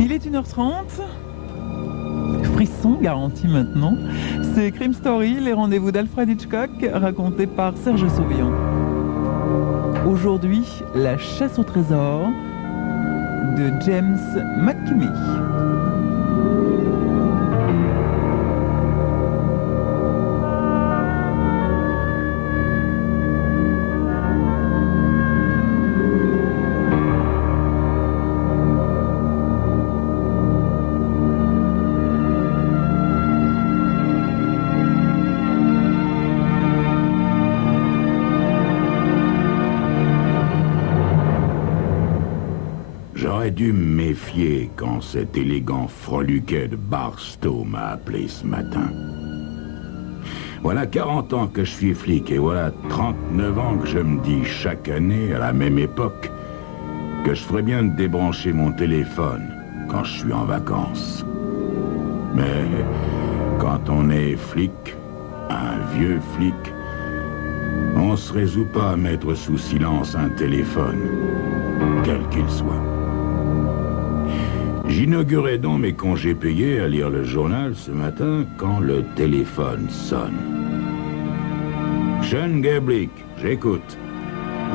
Il est 1h30. Frisson garanti maintenant. C'est Crime Story, les rendez-vous d'Alfred Hitchcock, racontés par Serge Sauvian. Aujourd'hui, la chasse au trésor de James McKimmey. J'aurais dû me méfier quand cet élégant freluquet de Barstow m'a appelé ce matin. Voilà 40 ans que je suis flic et voilà 39 ans que je me dis chaque année, à la même époque, que je ferais bien de débrancher mon téléphone quand je suis en vacances. Mais quand on est flic, un vieux flic, on se résout pas à mettre sous silence un téléphone, quel qu'il soit. J'inaugurais donc mes congés payés à lire le journal ce matin quand le téléphone sonne. Sean Gablick, j'écoute.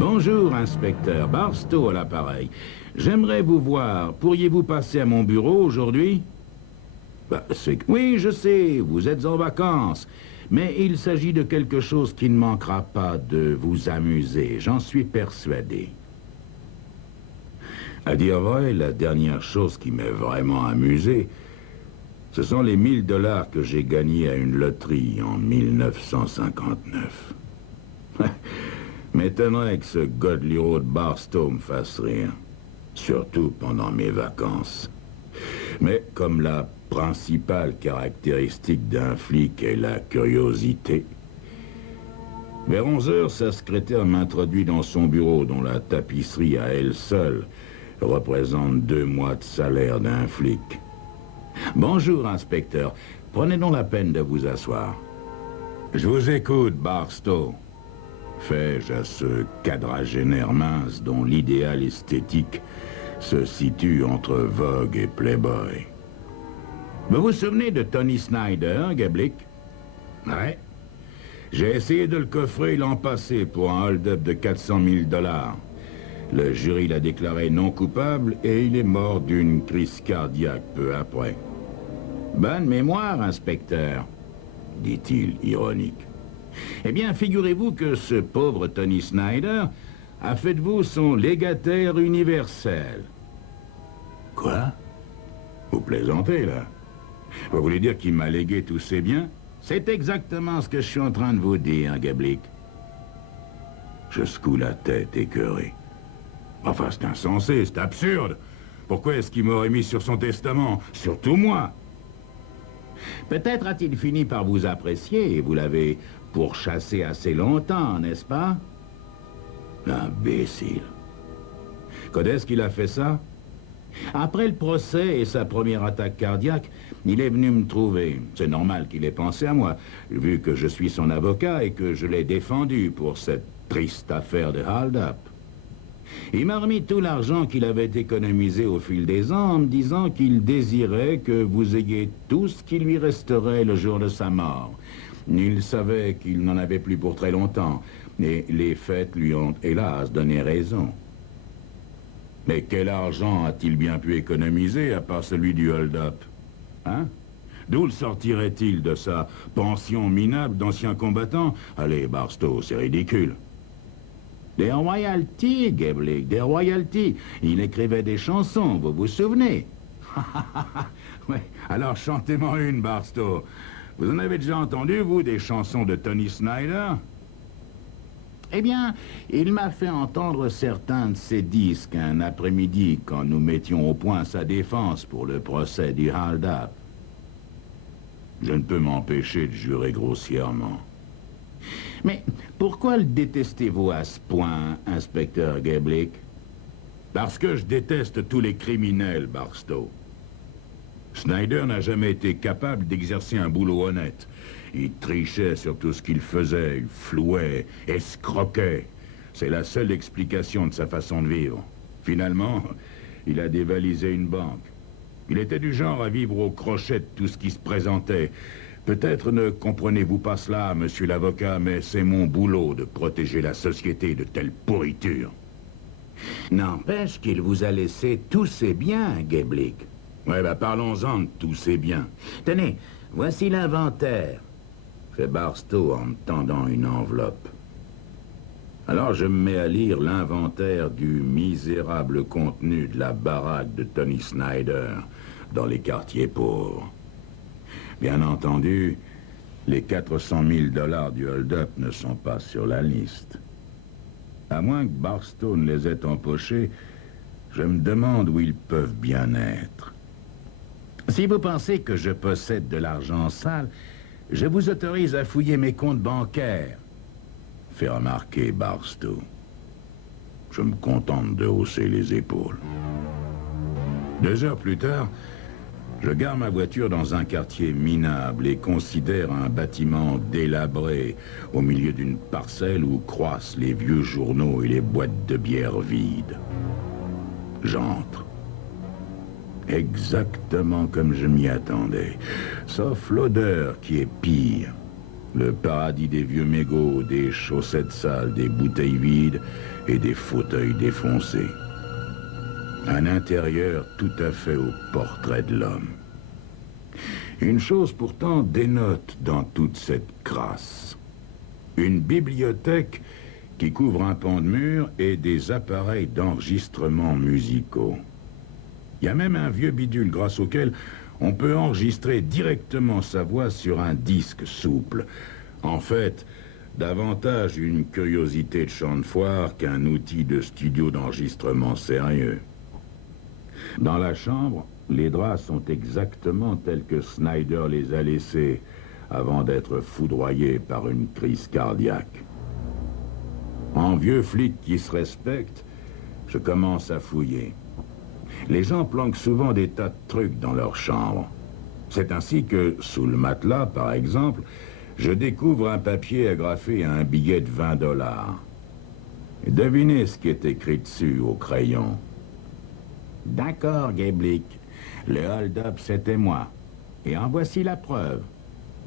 Bonjour, inspecteur Barstow à l'appareil. J'aimerais vous voir. Pourriez-vous passer à mon bureau aujourd'hui? Oui, je sais, vous êtes en vacances. Mais il s'agit de quelque chose qui ne manquera pas de vous amuser, j'en suis persuadé. À dire vrai, la dernière chose qui m'est vraiment amusé, ce sont les 1000 $ que j'ai gagnés à une loterie en 1959. M'étonnerait que ce Godliro de Barstow me fasse rire, surtout pendant mes vacances. Mais comme la principale caractéristique d'un flic est la curiosité, vers 11 heures, sa secrétaire m'introduit dans son bureau dont la tapisserie à elle seule représente 2 mois de salaire d'un flic. Bonjour, inspecteur. Prenez donc la peine de vous asseoir. Je vous écoute, Barstow. Fais-je à ce quadragénaire mince dont l'idéal esthétique se situe entre Vogue et Playboy. Vous vous souvenez de Tony Snyder, Gablick? Ouais. J'ai essayé de le coffrer l'an passé pour un hold-up de 400 000 $. Le jury l'a déclaré non coupable et il est mort d'une crise cardiaque peu après. Bonne mémoire, inspecteur, dit-il ironique. Eh bien, figurez-vous que ce pauvre Tony Snyder a fait de vous son légataire universel. Quoi? Vous plaisantez, là? Vous voulez dire qu'il m'a légué tous ses biens? C'est exactement ce que je suis en train de vous dire, Gablick. Je secoue la tête écœurée. Enfin, c'est insensé, c'est absurde. Pourquoi est-ce qu'il m'aurait mis sur son testament? Surtout moi. Peut-être a-t-il fini par vous apprécier et vous l'avez pourchassé assez longtemps, n'est-ce pas? Imbécile. Quand est-ce qu'il a fait ça? Après le procès et sa première attaque cardiaque, il est venu me trouver. C'est normal qu'il ait pensé à moi, vu que je suis son avocat et que je l'ai défendu pour cette triste affaire de hold-up. Il m'a remis tout l'argent qu'il avait économisé au fil des ans en me disant qu'il désirait que vous ayez tout ce qui lui resterait le jour de sa mort. Il savait qu'il n'en avait plus pour très longtemps, et les fêtes lui ont, hélas, donné raison. Mais quel argent a-t-il bien pu économiser à part celui du hold-up? Hein? D'où le sortirait-il de sa pension minable d'ancien combattant? Allez, Barstow, c'est ridicule. Des royalties, Gablick, des royalties. Il écrivait des chansons, vous vous souvenez? Ouais, alors chantez-moi une, Barstow. Vous en avez déjà entendu, vous, des chansons de Tony Snyder? Eh bien, il m'a fait entendre certains de ses disques un après-midi quand nous mettions au point sa défense pour le procès du hold-up. Je ne peux m'empêcher de jurer grossièrement. Mais pourquoi le détestez-vous à ce point, inspecteur Gablick? Parce que je déteste tous les criminels, Barstow. Snyder n'a jamais été capable d'exercer un boulot honnête. Il trichait sur tout ce qu'il faisait, il flouait, escroquait. C'est la seule explication de sa façon de vivre. Finalement, il a dévalisé une banque. Il était du genre à vivre au crochet de tout ce qui se présentait. Peut-être ne comprenez-vous pas cela, monsieur l'avocat, mais c'est mon boulot de protéger la société de telle pourriture. N'empêche qu'il vous a laissé tous ses biens, Geblick. Ouais, parlons-en de tous ces biens. Tenez, voici l'inventaire, Fait Barstow en me tendant une enveloppe. Alors je me mets à lire l'inventaire du misérable contenu de la baraque de Tony Snyder dans les quartiers pauvres. Bien entendu, les 400 000 $ du hold-up ne sont pas sur la liste. À moins que Barstow ne les ait empochés, je me demande où ils peuvent bien être. Si vous pensez que je possède de l'argent sale, je vous autorise à fouiller mes comptes bancaires, fait remarquer Barstow. Je me contente de hausser les épaules. 2 heures plus tard, je gare ma voiture dans un quartier minable et considère un bâtiment délabré au milieu d'une parcelle où croissent les vieux journaux et les boîtes de bière vides. J'entre. Exactement comme je m'y attendais, sauf l'odeur qui est pire. Le paradis des vieux mégots, des chaussettes sales, des bouteilles vides et des fauteuils défoncés. Un intérieur tout à fait au portrait de l'homme. Une chose pourtant dénote dans toute cette crasse. Une bibliothèque qui couvre un pan de mur et des appareils d'enregistrement musicaux. Il y a même un vieux bidule grâce auquel on peut enregistrer directement sa voix sur un disque souple. En fait, davantage une curiosité de champ de foire qu'un outil de studio d'enregistrement sérieux. Dans la chambre, les draps sont exactement tels que Snyder les a laissés avant d'être foudroyé par une crise cardiaque. En vieux flic qui se respecte, je commence à fouiller. Les gens planquent souvent des tas de trucs dans leur chambre. C'est ainsi que, sous le matelas, par exemple, je découvre un papier agrafé à un billet de 20 $. Et devinez ce qui est écrit dessus au crayon. D'accord, Geblick. Le hold-up, c'était moi. Et en voici la preuve.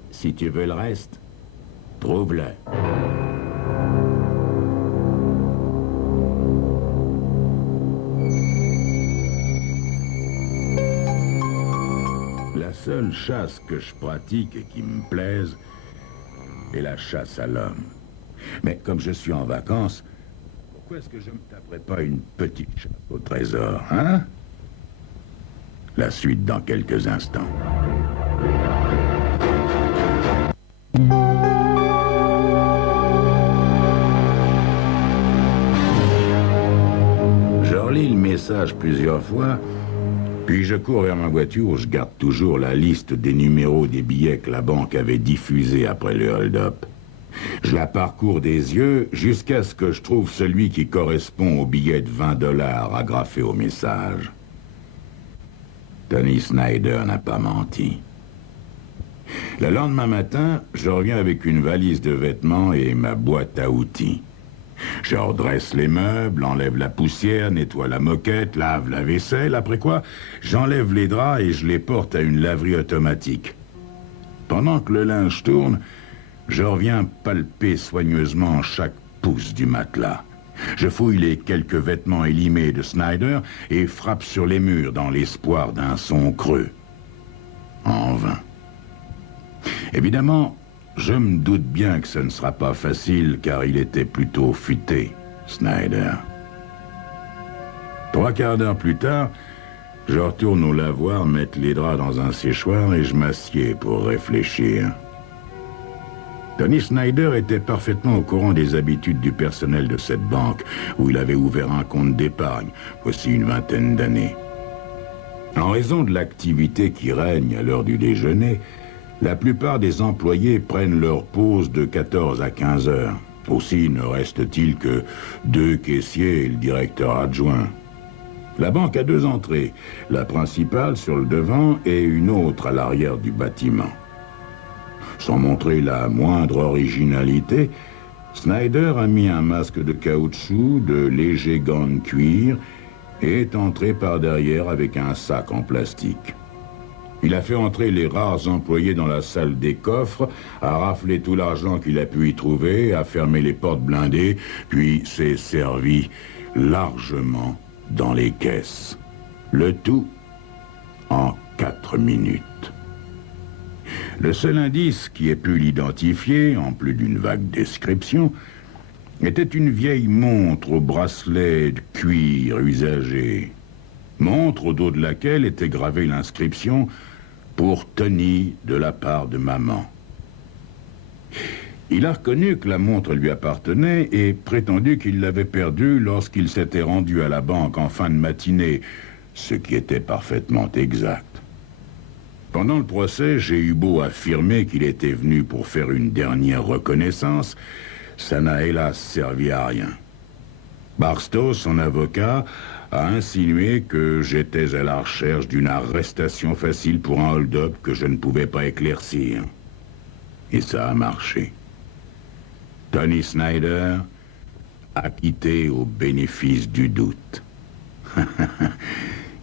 Si tu veux le reste, trouve-le. La seule chasse que je pratique et qui me plaise est la chasse à l'homme. Mais comme je suis en vacances, pourquoi est-ce que je ne me taperais pas une petite chasse au trésor, hein? La suite dans quelques instants. Je relis le message plusieurs fois, puis je cours vers ma voiture où je garde toujours la liste des numéros des billets que la banque avait diffusés après le hold-up. Je la parcours des yeux jusqu'à ce que je trouve celui qui correspond au billet de 20 $ agrafé au message. Tony Snyder n'a pas menti. Le lendemain matin, je reviens avec une valise de vêtements et ma boîte à outils. Je redresse les meubles, enlève la poussière, nettoie la moquette, lave la vaisselle, après quoi j'enlève les draps et je les porte à une laverie automatique. Pendant que le linge tourne, je reviens palper soigneusement chaque pouce du matelas. Je fouille les quelques vêtements élimés de Snyder et frappe sur les murs dans l'espoir d'un son creux. En vain. Évidemment, je me doute bien que ce ne sera pas facile car il était plutôt futé, Snyder. 3/4 d'heure plus tard, je retourne au lavoir mettre les draps dans un séchoir et je m'assieds pour réfléchir. Tony Snyder était parfaitement au courant des habitudes du personnel de cette banque, où il avait ouvert un compte d'épargne, voici une vingtaine d'années. En raison de l'activité qui règne à l'heure du déjeuner, la plupart des employés prennent leur pause de 14 à 15 heures. Aussi ne reste-t-il que 2 caissiers et le directeur adjoint. La banque a 2 entrées, la principale sur le devant et une autre à l'arrière du bâtiment. Sans montrer la moindre originalité, Snyder a mis un masque de caoutchouc, de légers gants de cuir et est entré par derrière avec un sac en plastique. Il a fait entrer les rares employés dans la salle des coffres, a raflé tout l'argent qu'il a pu y trouver, a fermé les portes blindées, puis s'est servi largement dans les caisses. Le tout en 4 minutes. Le seul indice qui ait pu l'identifier, en plus d'une vague description, était une vieille montre au bracelet de cuir usagé. Montre au dos de laquelle était gravée l'inscription « Pour Tony de la part de maman ». Il a reconnu que la montre lui appartenait et prétendu qu'il l'avait perdue lorsqu'il s'était rendu à la banque en fin de matinée, ce qui était parfaitement exact. Pendant le procès, j'ai eu beau affirmer qu'il était venu pour faire une dernière reconnaissance, ça n'a hélas servi à rien. Barstow, son avocat, a insinué que j'étais à la recherche d'une arrestation facile pour un hold-up que je ne pouvais pas éclaircir. Et ça a marché. Tony Snyder, acquitté au bénéfice du doute.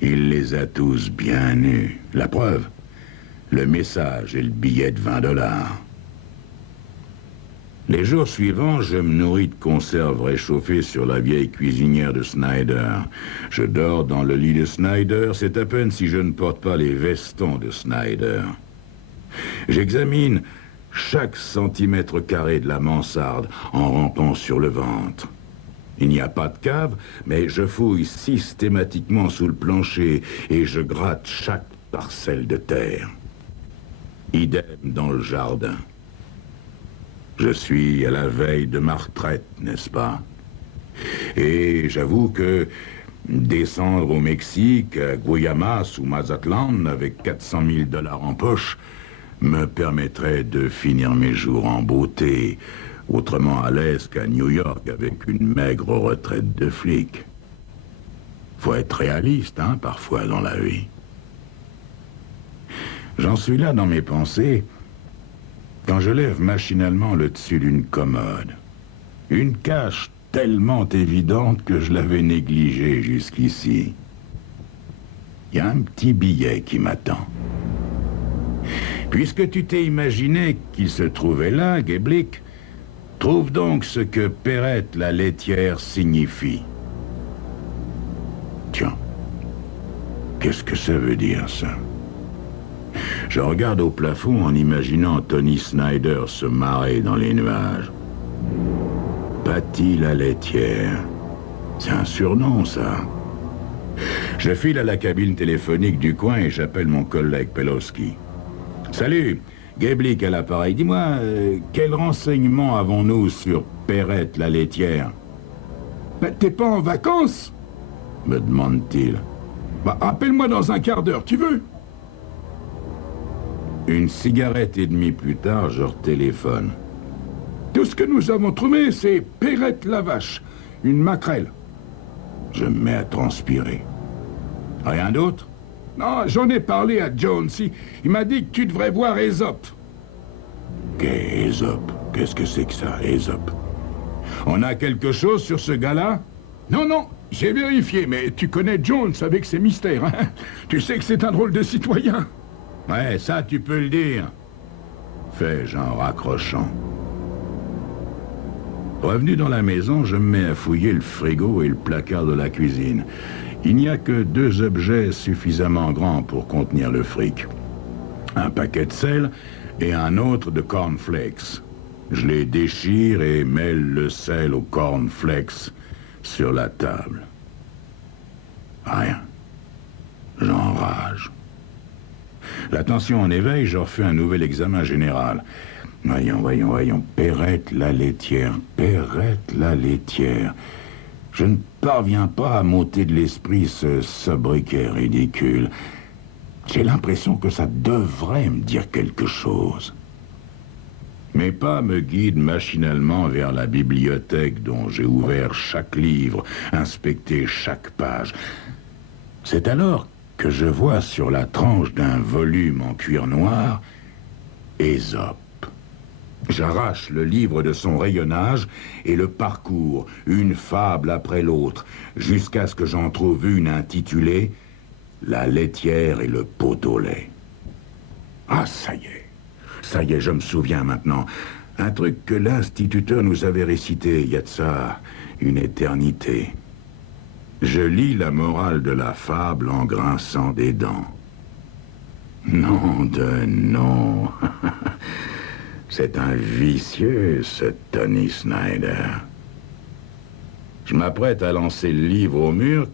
Il les a tous bien eus. La preuve, le message et le billet de $20. Les jours suivants, je me nourris de conserves réchauffées sur la vieille cuisinière de Snyder. Je dors dans le lit de Snyder, c'est à peine si je ne porte pas les vestons de Snyder. J'examine chaque centimètre carré de la mansarde en rampant sur le ventre. Il n'y a pas de cave, mais je fouille systématiquement sous le plancher et je gratte chaque parcelle de terre. Idem dans le jardin. Je suis à la veille de ma retraite, n'est-ce pas? Et j'avoue que descendre au Mexique, à Guayamas ou Mazatlan, avec $400 000 en poche, me permettrait de finir mes jours en beauté, autrement à l'aise qu'à New York avec une maigre retraite de flic. Faut être réaliste, hein, parfois dans la vie. J'en suis là dans mes pensées quand je lève machinalement le dessus d'une commode. Une cache tellement évidente que je l'avais négligée jusqu'ici. Il y a un petit billet qui m'attend. Puisque tu t'es imaginé qu'il se trouvait là, Geblick, trouve donc ce que Perrette la laitière signifie. Tiens, qu'est-ce que ça veut dire, ça? Je regarde au plafond en imaginant Tony Snyder se marrer dans les nuages. Patty la laitière. C'est un surnom, ça. Je file à la cabine téléphonique du coin et j'appelle mon collègue Pelowski. Salut, Geblick à l'appareil. Dis-moi, quels renseignements avons-nous sur Perrette la laitière? Ben, t'es pas en vacances? Me demande-t-il. Bah, appelle-moi dans un quart d'heure, tu veux? Une cigarette et demie plus tard, je retéléphone. Tout ce que nous avons trouvé, c'est Perrette la vache, une maquerelle. Je me mets à transpirer. Rien d'autre? Non, j'en ai parlé à Jones. Il m'a dit que tu devrais voir Aesop. Aesop? Qu'est-ce que c'est que ça, Aesop? On a quelque chose sur ce gars-là? Non, non, j'ai vérifié, mais tu connais Jones avec ses mystères, hein? Tu sais que c'est un drôle de citoyen. Ouais, ça, tu peux le dire. Fais-je en raccrochant. Revenu dans la maison, je me mets à fouiller le frigo et le placard de la cuisine. Il n'y a que 2 objets suffisamment grands pour contenir le fric. Un paquet de sel et un autre de cornflakes. Je les déchire et mêle le sel aux cornflakes sur la table. Rien. J'enrage. La tension en éveil, je refais un nouvel examen général. Voyons. Perrette la laitière. Perrette la laitière. Je ne parviens pas à m'ôter de l'esprit ce sobriquet ridicule. J'ai l'impression que ça devrait me dire quelque chose. Mes pas me guident machinalement vers la bibliothèque dont j'ai ouvert chaque livre, inspecté chaque page. C'est alors que je vois sur la tranche d'un volume en cuir noir Aesop. J'arrache le livre de son rayonnage et le parcours, une fable après l'autre, jusqu'à ce que j'en trouve une intitulée « La laitière et le pot au lait ». Ah, ça y est, je me souviens maintenant. Un truc que l'instituteur nous avait récité, il y a de ça une éternité. Je lis la morale de la fable en grinçant des dents. Nom de non. C'est un vicieux, ce Tony Snyder. Je m'apprête à lancer le livre au mur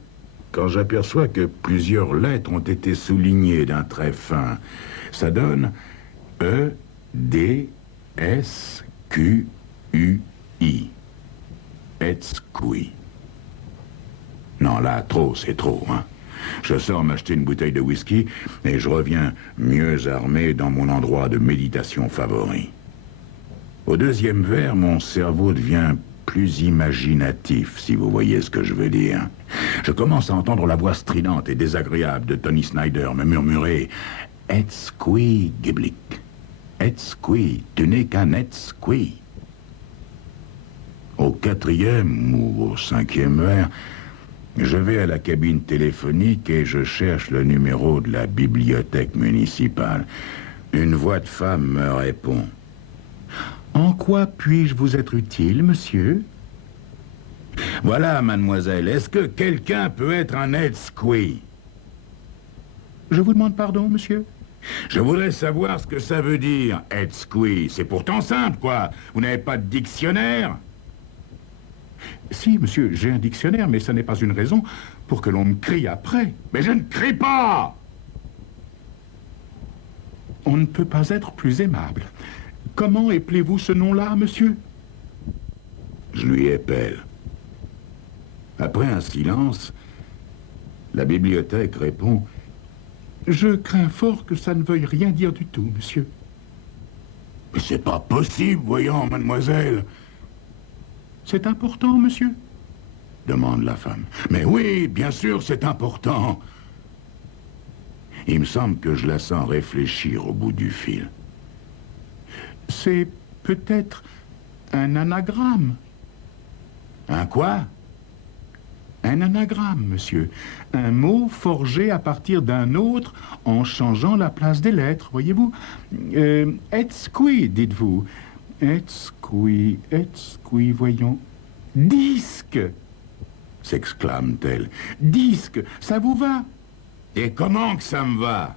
quand j'aperçois que plusieurs lettres ont été soulignées d'un trait fin. Ça donne E-D-S-Q-U-I. Etzqui. Non, là, trop, c'est trop, hein. Je sors m'acheter une bouteille de whisky et je reviens mieux armé dans mon endroit de méditation favori. Au deuxième verre, mon cerveau devient plus imaginatif, si vous voyez ce que je veux dire. Je commence à entendre la voix stridente et désagréable de Tony Snyder me murmurer « Etzqui, Giblick. Etzqui, tu n'es qu'un Etzqui. » Au quatrième ou au cinquième verre, je vais à la cabine téléphonique et je cherche le numéro de la bibliothèque municipale. Une voix de femme me répond. « En quoi puis-je vous être utile, monsieur ?»« Voilà, mademoiselle, est-ce que quelqu'un peut être un Etzqui ?»« Je vous demande pardon, monsieur ?» Je voudrais savoir ce que ça veut dire, Etzqui. C'est pourtant simple, quoi. Vous n'avez pas de dictionnaire ? Si, monsieur, j'ai un dictionnaire, mais ça n'est pas une raison pour que l'on me crie après. Mais je ne crie pas! On ne peut pas être plus aimable. Comment appelez-vous ce nom-là, monsieur? Je lui épelle. Après un silence, la bibliothèque répond « Je crains fort que ça ne veuille rien dire du tout, monsieur. »« Mais c'est pas possible, voyons, mademoiselle. »« C'est important, monsieur ?» demande la femme. « Mais oui, bien sûr, c'est important. » Il me semble que je la sens réfléchir au bout du fil. « C'est peut-être un anagramme. »« Un quoi ?»« Un anagramme, monsieur. Un mot forgé à partir d'un autre en changeant la place des lettres, voyez-vous. Etzqui, dites-vous. Etzqui, voyons. Disque, s'exclame-t-elle. Disque, ça vous va? Et comment que ça me va?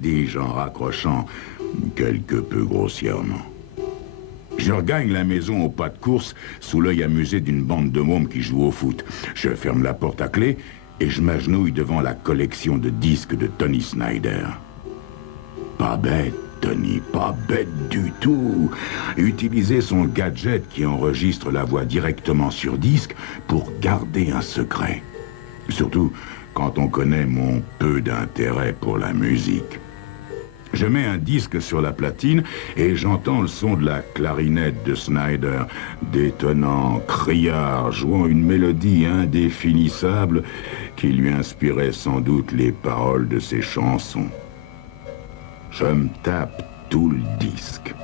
Dis-je en raccrochant quelque peu grossièrement. Je regagne la maison au pas de course, sous l'œil amusé d'une bande de mômes qui jouent au foot. Je ferme la porte à clé et je m'agenouille devant la collection de disques de Tony Snyder. Pas bête, Tony, pas bête du tout. Utiliser son gadget qui enregistre la voix directement sur disque pour garder un secret. Surtout quand on connaît mon peu d'intérêt pour la musique. Je mets un disque sur la platine et j'entends le son de la clarinette de Snyder, détonnant, criard, jouant une mélodie indéfinissable qui lui inspirait sans doute les paroles de ses chansons. Je me tape tout le disque.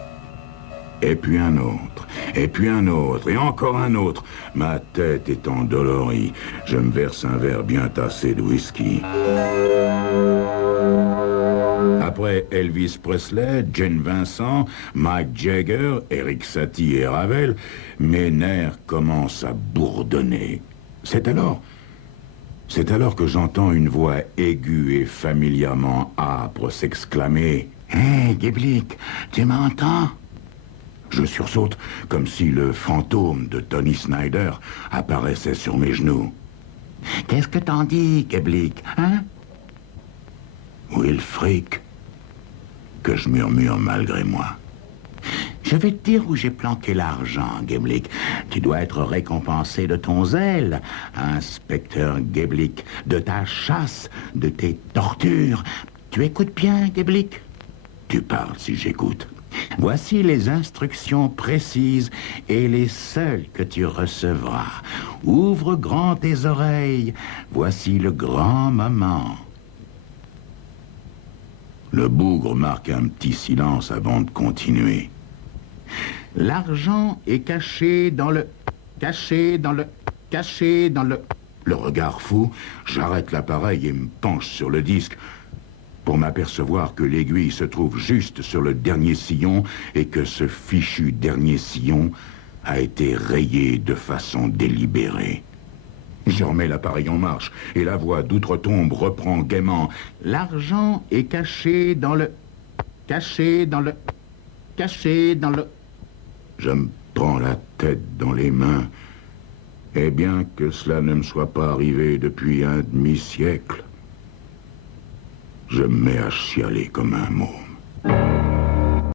Et puis un autre, et puis un autre, et encore un autre. Ma tête est endolorie. Je me verse un verre bien tassé de whisky. Après Elvis Presley, Jane Vincent, Mike Jagger, Eric Satie et Ravel, mes nerfs commencent à bourdonner. C'est alors que j'entends une voix aiguë et familièrement âpre s'exclamer « Hé, Giblick, tu m'entends ?» Je sursaute comme si le fantôme de Tony Snyder apparaissait sur mes genoux. « Qu'est-ce que t'en dis, Giblick, hein ?» « Où est le fric ?» que je murmure malgré moi. « Je vais te dire où j'ai planqué l'argent, Giblick. Tu dois être récompensé de ton zèle, inspecteur Giblick, de ta chasse, de tes tortures. Tu écoutes bien, Giblick? Tu parles si j'écoute. Voici les instructions précises et les seules que tu recevras. Ouvre grand tes oreilles. Voici le grand moment. » Le bougre marque un petit silence avant de continuer. L'argent est caché dans le... Le regard fou, j'arrête l'appareil et me penche sur le disque. pour m'apercevoir que l'aiguille se trouve juste sur le dernier sillon et que ce fichu dernier sillon a été rayé de façon délibérée. Je remets l'appareil en marche et la voix d'outre-tombe reprend gaiement. L'argent est caché dans le... caché dans le... caché dans le... Je me prends la tête dans les mains. Et bien que cela ne me soit pas arrivé depuis un demi-siècle, je me mets à chialer comme un môme.